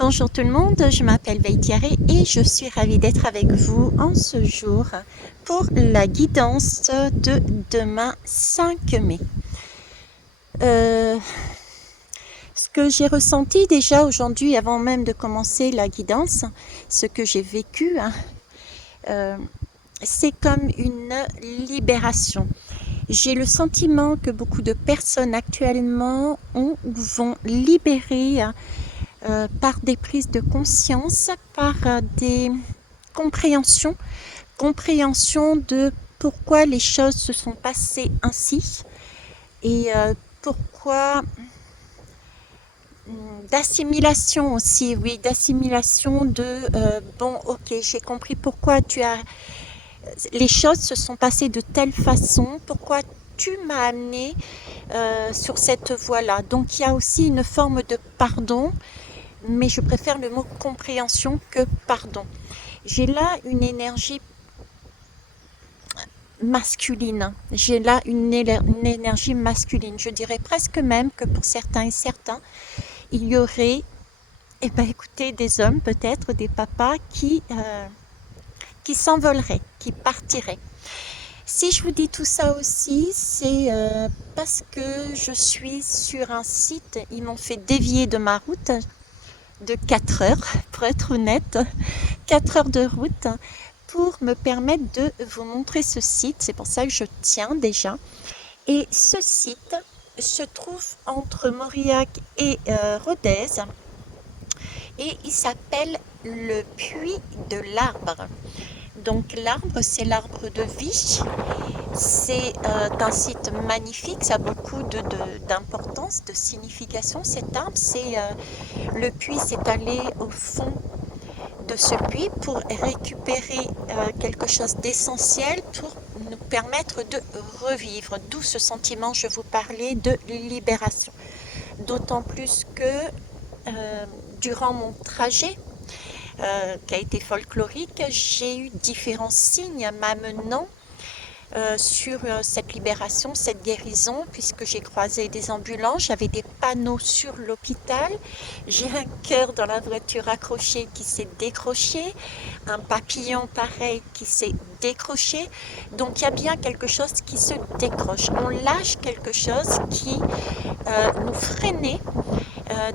Bonjour tout le monde, je m'appelle Veitiaré et je suis ravie d'être avec vous en ce jour pour la guidance de demain 5 mai. Ce que j'ai ressenti déjà aujourd'hui avant même de commencer la guidance, ce que j'ai vécu, c'est comme une libération. J'ai le sentiment que beaucoup de personnes actuellement ont ou vont libérer par des prises de conscience, par des compréhensions, compréhension de pourquoi les choses se sont passées ainsi et pourquoi d'assimilation aussi, oui, d'assimilation de bon, ok, j'ai compris pourquoi les choses se sont passées de telle façon, pourquoi tu m'as amené sur cette voie-là. Donc il y a aussi une forme de pardon, mais je préfère le mot compréhension que pardon. J'ai là une énergie masculine. J'ai là une énergie masculine. Je dirais presque même que pour certains et certains, il y aurait, eh ben, écoutez, des hommes, peut-être des papas qui s'envoleraient, qui partiraient. Si je vous dis tout ça aussi, c'est parce que je suis sur un site, ils m'ont fait dévier de ma route de 4 heures, pour être honnête, 4 heures de route pour me permettre de vous montrer ce site. C'est pour ça que je tiens déjà. Et ce site se trouve entre Mauriac et Rodez et il s'appelle le Puits de l'Arbre. Donc l'arbre, c'est l'arbre de vie. C'est un site magnifique, ça a beaucoup d'importance, de signification. Cet arbre, c'est le puits s'est allé au fond de ce puits pour récupérer quelque chose d'essentiel pour nous permettre de revivre. D'où ce sentiment, je vous parlais, de libération. D'autant plus que durant mon trajet, qui a été folklorique, j'ai eu différents signes m'amenant sur cette libération, cette guérison, puisque j'ai croisé des ambulances, j'avais des panneaux sur l'hôpital, j'ai un cœur dans la voiture accroché qui s'est décroché, un papillon pareil qui s'est décroché, donc il y a bien quelque chose qui se décroche, on lâche quelque chose qui nous freinait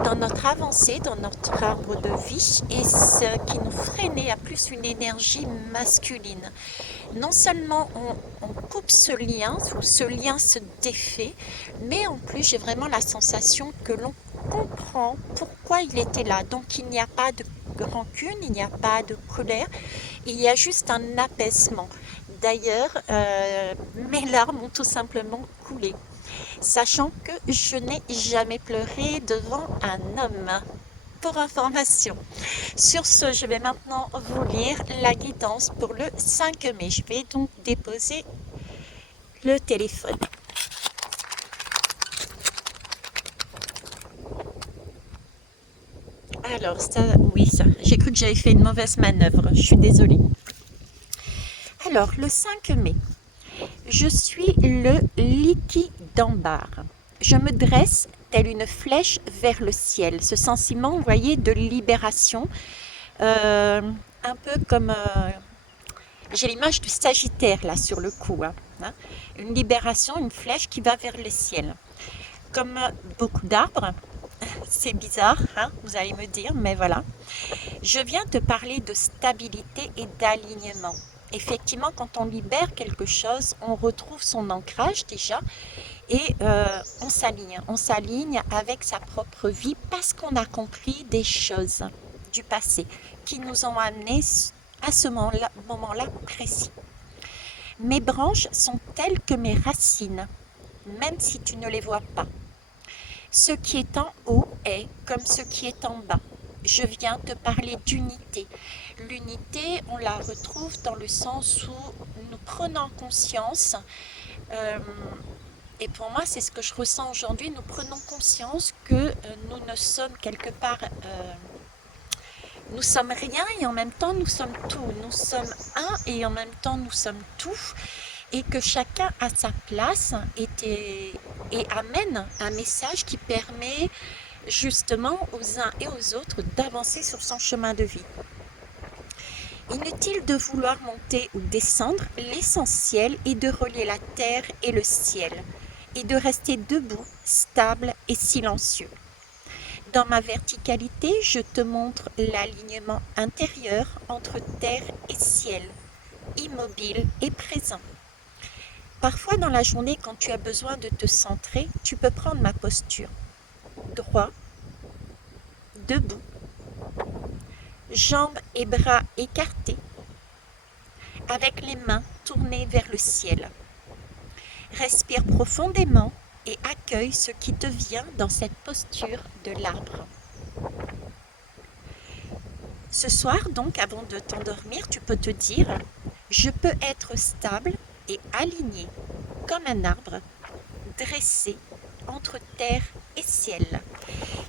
dans notre avancée, dans notre arbre de vie, et ce qui nous freinait a plus une énergie masculine. Non seulement on coupe ce lien se défait, mais en plus j'ai vraiment la sensation que l'on comprend pourquoi il était là. Donc il n'y a pas de rancune, il n'y a pas de colère, il y a juste un apaisement. D'ailleurs, mes larmes ont tout simplement coulé, sachant que je n'ai jamais pleuré devant un homme. Pour information. Sur ce, je vais maintenant vous lire la guidance pour le 5 mai. Je vais donc déposer le téléphone. Alors, ça, oui, ça, j'ai cru que j'avais fait une mauvaise manœuvre. Je suis désolée. Alors, le 5 mai, je suis le liquidambar. Je me dresse telle une flèche vers le ciel. Ce sentiment, vous voyez, de libération, un peu comme j'ai l'image du Sagittaire là sur le cou, hein. Une libération, une flèche qui va vers le ciel. Comme beaucoup d'arbres, c'est bizarre, hein, vous allez me dire, mais voilà. Je viens te parler de stabilité et d'alignement. Effectivement, quand on libère quelque chose, on retrouve son ancrage déjà et on s'aligne avec sa propre vie parce qu'on a compris des choses du passé qui nous ont amenés à ce moment-là précis. Mes branches sont telles que mes racines, même si tu ne les vois pas. Ce qui est en haut est comme ce qui est en bas. Je viens te parler d'unité. L'unité, on la retrouve dans le sens où nous prenons conscience, euh, et pour moi c'est ce que je ressens aujourd'hui, nous prenons conscience que nous ne sommes quelque part, nous sommes rien et en même temps nous sommes tout. Nous sommes un et en même temps nous sommes tout. Et que chacun a sa place et amène un message qui permet justement aux uns et aux autres d'avancer sur son chemin de vie. Inutile de vouloir monter ou descendre, l'essentiel est de relier la terre et le ciel, et de rester debout, stable et silencieux. Dans ma verticalité, je te montre l'alignement intérieur entre terre et ciel, immobile et présent. Parfois dans la journée, quand tu as besoin de te centrer, tu peux prendre ma posture. Droit, debout, jambes et bras écartés, avec les mains tournées vers le ciel. Respire profondément et accueille ce qui te vient dans cette posture de l'arbre. Ce soir, donc, avant de t'endormir, tu peux te dire « Je peux être stable et aligné comme un arbre, dressé entre terre et ciel. »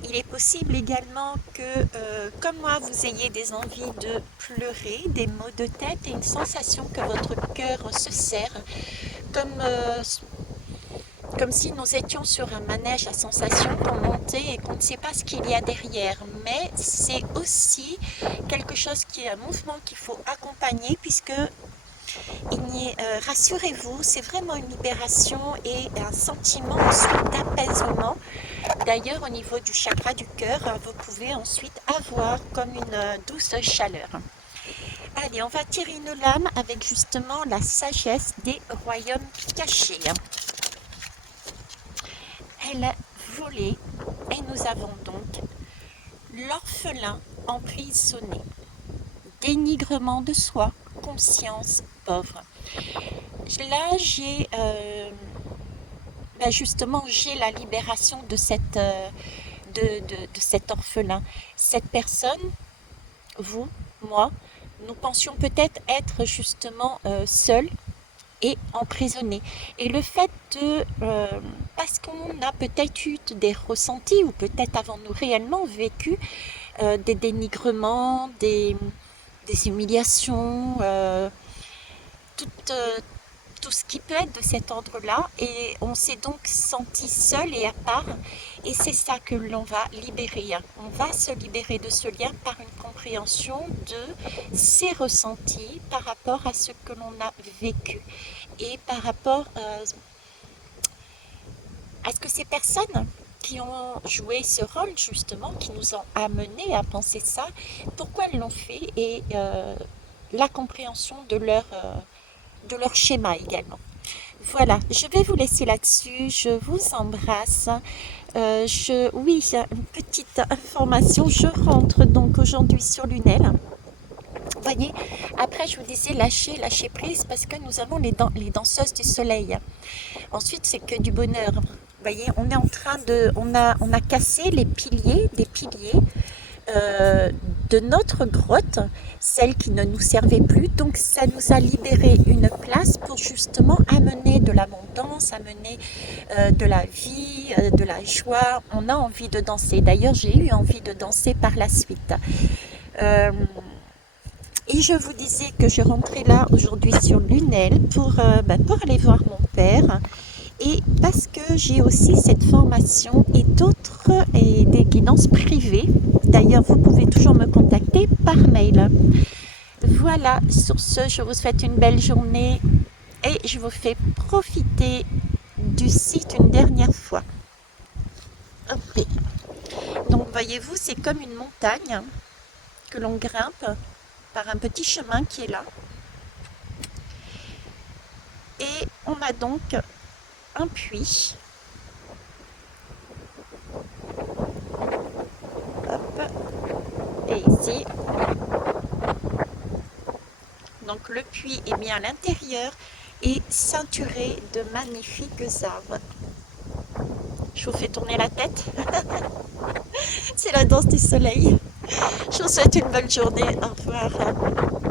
Il est possible également que, comme moi, vous ayez des envies de pleurer, des maux de tête et une sensation que votre cœur se serre, comme si nous étions sur un manège à sensation qu'on montait et qu'on ne sait pas ce qu'il y a derrière. Mais c'est aussi quelque chose qui est un mouvement qu'il faut accompagner puisque rassurez-vous, c'est vraiment une libération et un sentiment ensuite d'apaisement. D'ailleurs, au niveau du chakra du cœur, vous pouvez ensuite avoir comme une douce chaleur. Allez, on va tirer une lame avec justement la sagesse des royaumes cachés. Elle a volé et nous avons donc l'orphelin emprisonné, dénigrement de soi, conscience pauvre. Là, justement, j'ai la libération de cet orphelin. Cette personne, vous, moi, nous pensions peut-être être justement seuls et emprisonnés. Et le fait parce qu'on a peut-être eu des ressentis, ou peut-être avons-nous réellement vécu des dénigrements, des humiliations, tout ce qui peut être de cet ordre-là, et on s'est donc senti seul et à part, et c'est ça que l'on va libérer. On va se libérer de ce lien par une compréhension de ses ressentis par rapport à ce que l'on a vécu, et par rapport à ce que ces personnes qui ont joué ce rôle justement, qui nous ont amenés à penser ça, pourquoi elles l'ont fait, et la compréhension de leur schéma également. Voilà, je vais vous laisser là-dessus, je vous embrasse. Oui, une petite information, je rentre donc aujourd'hui sur Lunel. Vous voyez, après je vous disais lâcher prise parce que nous avons les danseuses du soleil. Ensuite, c'est que du bonheur. Vous voyez, on est en train on a cassé des piliers de notre grotte, celle qui ne nous servait plus. Donc ça nous a libéré une place pour justement amener de l'abondance, amener de la vie, de la joie. On a envie de danser. D'ailleurs, j'ai eu envie de danser par la suite. Et je vous disais que je rentrais là aujourd'hui sur Lunel pour aller voir mon père. Et parce que j'ai aussi cette formation et d'autres et des guidances privées. D'ailleurs, vous pouvez toujours me contacter par mail. Voilà, sur ce, je vous souhaite une belle journée et je vous fais profiter du site une dernière fois. Ok. Donc, voyez-vous, c'est comme une montagne que l'on grimpe par un petit chemin qui est là. Et on a donc un puits. Hop. Et ici. Donc le puits est bien à l'intérieur et ceinturé de magnifiques arbres. Je vous fais tourner la tête. C'est la danse du soleil. Je vous souhaite une bonne journée. Au revoir.